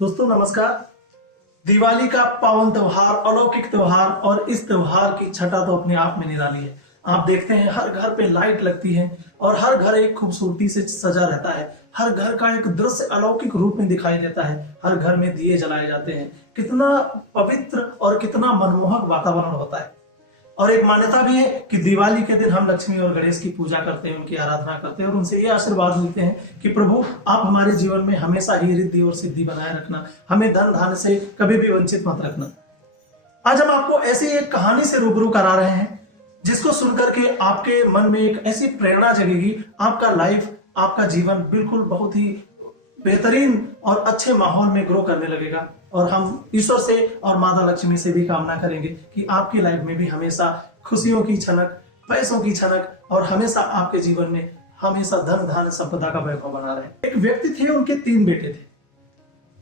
दोस्तों नमस्कार। दिवाली का पावन त्योहार, अलौकिक त्योहार, और इस त्योहार की छटा तो अपने आप में निराली है। आप देखते हैं हर घर पे लाइट लगती है और हर घर एक खूबसूरती से सजा रहता है। हर घर का एक दृश्य अलौकिक रूप में दिखाई देता है। हर घर में दिए जलाए जाते हैं। कितना पवित्र और कितना मनमोहक वातावरण होता है। और एक मान्यता भी है कि दिवाली के दिन हम लक्ष्मी और गणेश की पूजा करते हैं, उनकी आराधना करते हैं और उनसे ये आशीर्वाद मिलते हैं कि प्रभु आप हमारे जीवन में हमेशा ही रिद्धि और सिद्धि बनाए रखना, हमें धन धान्य से कभी भी वंचित मत रखना। आज हम आपको ऐसी एक कहानी से रूबरू करा रहे हैं जिसको सुनकर के आपके मन में एक ऐसी प्रेरणा जगेगी, आपका लाइफ, आपका जीवन बिल्कुल बहुत ही बेहतरीन और अच्छे माहौल में ग्रो करने लगेगा। और हम ईश्वर से और माता लक्ष्मी से भी कामना करेंगे कि आपकी लाइफ में भी हमेशा खुशियों की छनक, पैसों की छनक और हमेशा आपके जीवन में हमेशा धन धान्य संपदा का वैभव बना रहे। एक व्यक्ति थे, उनके 3 बेटे थे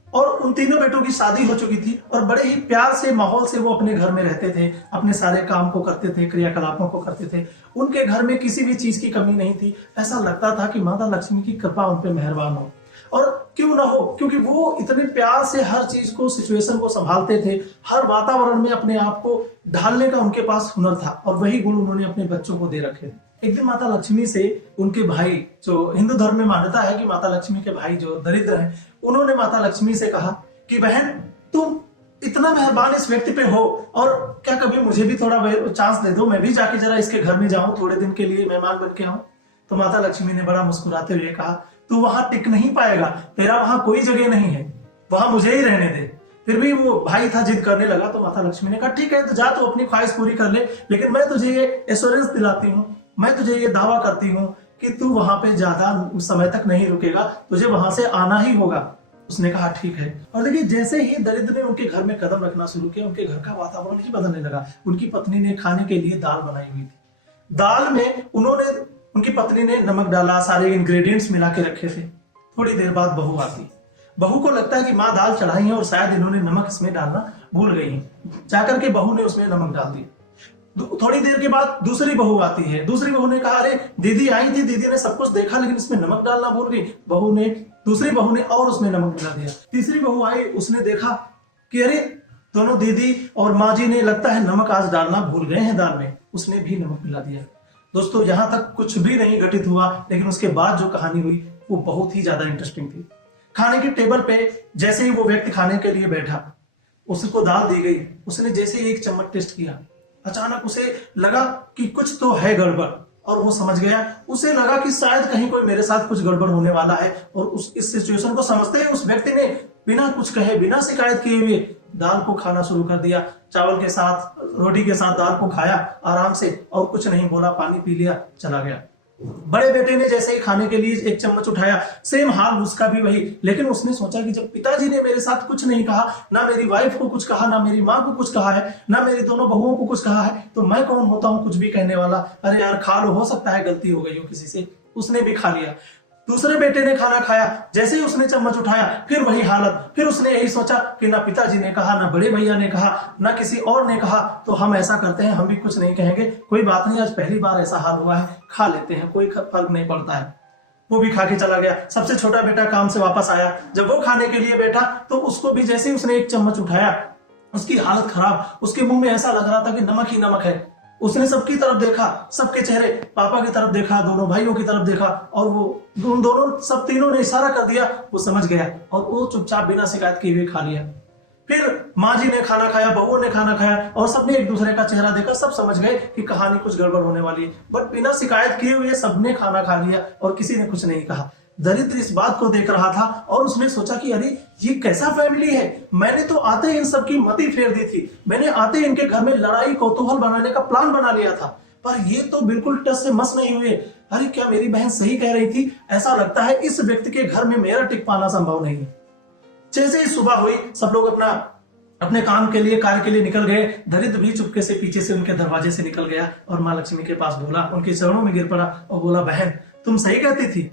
और उन तीनों बेटों की शादी हो चुकी थी और बड़े ही प्यार से माहौल से वो अपने घर में रहते थे, अपने सारे काम को करते थे, क्रियाकलापों को करते थे। उनके घर में किसी भी चीज की कमी नहीं थी। ऐसा लगता था कि माता लक्ष्मी की कृपा उन पर मेहरबान हो, और क्यों ना हो, क्योंकि वो इतने प्यार से हर चीज को, सिचुएशन को संभालते थे। हर वातावरण में अपने आप को ढालने का उनके पास हुनर था और वही गुण उन्होंने अपने बच्चों को दे रखे थे। एक दिन माता लक्ष्मी से उनके भाई, जो हिंदू धर्म में मान्यता है कि माता लक्ष्मी के भाई जो दरिद्र हैं, उन्होंने माता लक्ष्मी से कहा कि बहन तुम इतना मेहरबान इस व्यक्ति पे हो और क्या कभी मुझे भी थोड़ा चांस दे दो, मैं भी जाके जरा इसके घर में जाऊं, थोड़े दिन के लिए मेहमान बन के आऊं। तो माता लक्ष्मी ने बड़ा मुस्कुराते हुए कहा, तू वहां टिक नहीं पाएगा, तेरा वहां कोई जगह नहीं है, वहां मुझे ही रहने दे। फिर भी वो भाई था, जिद करने लगा। तो माता लक्ष्मी ने कहा ठीक है, तो जा, तो अपनी ख्वाहिश पूरी कर ले, लेकिन मैं तुझे ये एश्योरेंस दिलाती हूँ, मैं तुझे ये दावा करती हूँ कि तू वहां पे ज्यादा समय तक नहीं रुकेगा, तुझे वहां से आना ही होगा। उसने कहा ठीक है। और देखिए, जैसे ही दरिद्र ने उनके घर में कदम रखना शुरू किया, उनके घर का वातावरण ही बदलने लगा। उनकी पत्नी ने खाने के लिए दाल बनाई हुई थी। दाल में उनकी पत्नी ने नमक डाला, सारे इंग्रेडिएंट्स मिला के रखे थे। थोड़ी देर बाद बहू आती। बहू को लगता है कि माँ दाल चढ़ाई है और शायद इन्होंने नमक इसमें डालना भूल गई है। जाकर के बहू ने उसमें नमक डाल दिया। थोड़ी देर के बाद दूसरी बहू आती है। दूसरी बहू ने कहा, अरे दीदी आई थी, दीदी ने सब कुछ देखा लेकिन इसमें नमक डालना भूल गई। दूसरी बहू ने और उसमें नमक मिला दिया। तीसरी बहू आई, उसने देखा कि अरे दोनों दीदी और माँ जी ने लगता है नमक आज डालना भूल गए हैं दाल में, उसने भी नमक मिला दिया। दोस्तों, यहां तक कुछ भी नहीं घटित हुआ, लेकिन उसके बाद जो कहानी हुई वो बहुत ही ज्यादा इंटरेस्टिंग थी। खाने के टेबल पे जैसे ही वो व्यक्ति खाने के लिए बैठा, उसको दाल दी गई। उसने जैसे ही 1 चम्मच टेस्ट किया, अचानक उसे लगा कि कुछ तो है गड़बड़, और वो समझ गया। उसे लगा कि शायद कहीं कोई मेरे साथ कुछ गड़बड़ होने वाला है। और इस सिचुएशन को समझते ही उस व्यक्ति ने बिना कुछ कहे, बिना शिकायत किए हुए दाल को खाना शुरू कर दिया। चावल के साथ, रोटी के साथ दाल को खाया आराम से, और कुछ नहीं बोला, पानी पी लिया, चला गया। बड़े बेटे ने जैसे ही खाने के लिए 1 चम्मच उठाया, सेम हाल उसका भी वही। लेकिन उसने सोचा कि जब पिताजी ने मेरे साथ कुछ नहीं कहा, ना मेरी वाइफ को कुछ कहा, ना मेरी माँ को कुछ कहा है, ना मेरी दोनों बहुओं को कुछ कहा है, तो मैं कौन होता हूँ कुछ भी कहने वाला। अरे यार खा लो, हो सकता है गलती हो गई हो किसी से। उसने भी खा लिया। दूसरे बेटे ने खाना खाया, जैसे ही उसने चम्मच उठाया फिर वही हालत। फिर उसने यही सोचा कि ना पिताजी ने कहा, ना बड़े भैया ने कहा, ना किसी और ने कहा, तो हम ऐसा करते हैं, हम भी कुछ नहीं कहेंगे, कोई बात नहीं, आज पहली बार ऐसा हाल हुआ है, खा लेते हैं, कोई फर्क नहीं पड़ता है। वो भी खा के चला गया। सबसे छोटा बेटा काम से वापस आया। जब वो खाने के लिए बैठा तो उसको भी जैसे ही उसने 1 चम्मच उठाया, उसकी हालत खराब। उसके मुंह में ऐसा लग रहा था कि नमक ही नमक है। उसने सबकी तरफ देखा, सबके चेहरे, पापा की तरफ देखा, दोनों भाइयों की तरफ देखा, और वो उन दोनों, सब तीनों ने इशारा कर दिया। वो समझ गया और वो चुपचाप बिना शिकायत किए हुए खा लिया। फिर माँ जी ने खाना खाया, बहुओं ने खाना खाया, और सबने एक दूसरे का चेहरा देखा। सब समझ गए कि कहानी कुछ गड़बड़ होने वाली है, बट बिना शिकायत किए हुए सबने खाना खा लिया और किसी ने कुछ नहीं कहा। दरिद्र इस बात को देख रहा था और उसने सोचा कि अरे ये कैसा फैमिली है। मैंने तो आते ही इन सबकी मति फेर दी थी, मैंने आते ही इनके घर में लड़ाई कौतूहल बनाने का प्लान बना लिया था, पर ये तो बिल्कुल टस से मस नहीं हुए। अरे क्या मेरी बहन सही कह रही थी, ऐसा लगता है इस व्यक्ति के घर में मेरा टिक पाना संभव नहीं है। जैसे ही सुबह हुई, सब लोग अपने काम के लिए, कार्य के लिए निकल गए। दरिद्र भी चुपके से पीछे से उनके दरवाजे से निकल गया और माँ लक्ष्मी के पास बोला, उनके चरणों में गिर पड़ा और बोला, बहन तुम सही कहती थी,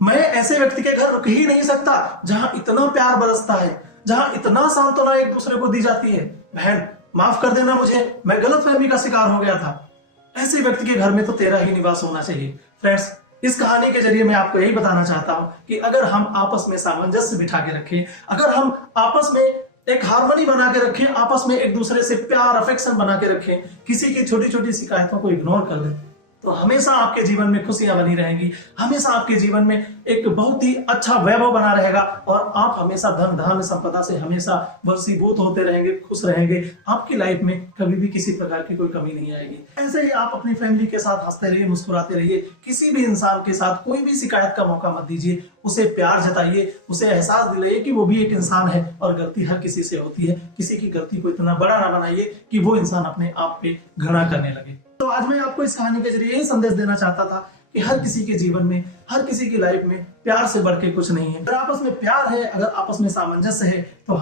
मैं ऐसे व्यक्ति के घर रुक ही नहीं सकता जहां इतना प्यार बरसता है, जहां इतना सांत्वना एक दूसरे को दी जाती है। बहन माफ कर देना मुझे, मैं गलतफहमी का शिकार हो गया था। ऐसे व्यक्ति के घर में तो तेरा ही निवास होना चाहिए। फ्रेंड्स, इस कहानी के जरिए मैं आपको यही बताना चाहता हूं कि अगर हम आपस में सामंजस्य बिठा के रखें, अगर हम आपस में एक हार्मनी बना के रखें, आपस में एक दूसरे से प्यार अफेक्शन बना के रखें, किसी की छोटी छोटी शिकायतों को इग्नोर कर दें, तो हमेशा आपके जीवन में खुशियां बनी रहेंगी, हमेशा आपके जीवन में एक बहुत ही अच्छा वैभव बना रहेगा और आप हमेशा धन धान्य संपदा से हमेशा वशीभूत होते रहेंगे, खुश रहेंगे। आपकी लाइफ में कभी भी किसी प्रकार की कोई कमी नहीं आएगी। ऐसे ही आप अपनी फैमिली के साथ हंसते रहिए, मुस्कुराते रहिए। किसी भी इंसान के साथ कोई भी शिकायत का मौका मत दीजिए, उसे प्यार जताइए, उसे एहसास दिलाइए कि वो भी एक इंसान है और गलती हर किसी से होती है। किसी की गलती को इतना बड़ा ना बनाइए कि वो इंसान अपने आप पे घृणा करने लगे। तो आज मैं आपको इस कहानी के जरिए यही संदेश देना चाहता था कि हर किसी के जीवन में, हर किसी की लाइफ में प्यार से बढ़ के कुछ नहीं है। अगर आपस में प्यार है, अगर आपस में सामंजस्य है, तो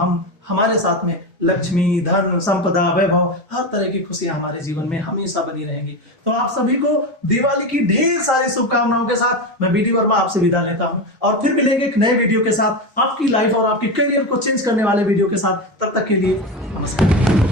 हमारे साथ में लक्ष्मी, धन, संपदा, वैभव, हर तरह की खुशियां हमारे जीवन में हमेशा बनी रहेंगी। तो आप सभी को दिवाली की ढेर सारी शुभकामनाओं के साथ मैं बीडी वर्मा आपसे विदा लेता हूं और फिर मिलेंगे एक नए वीडियो के साथ, आपकी लाइफ और आपके करियर को चेंज करने वाले वीडियो के साथ। तब तक के लिए नमस्कार।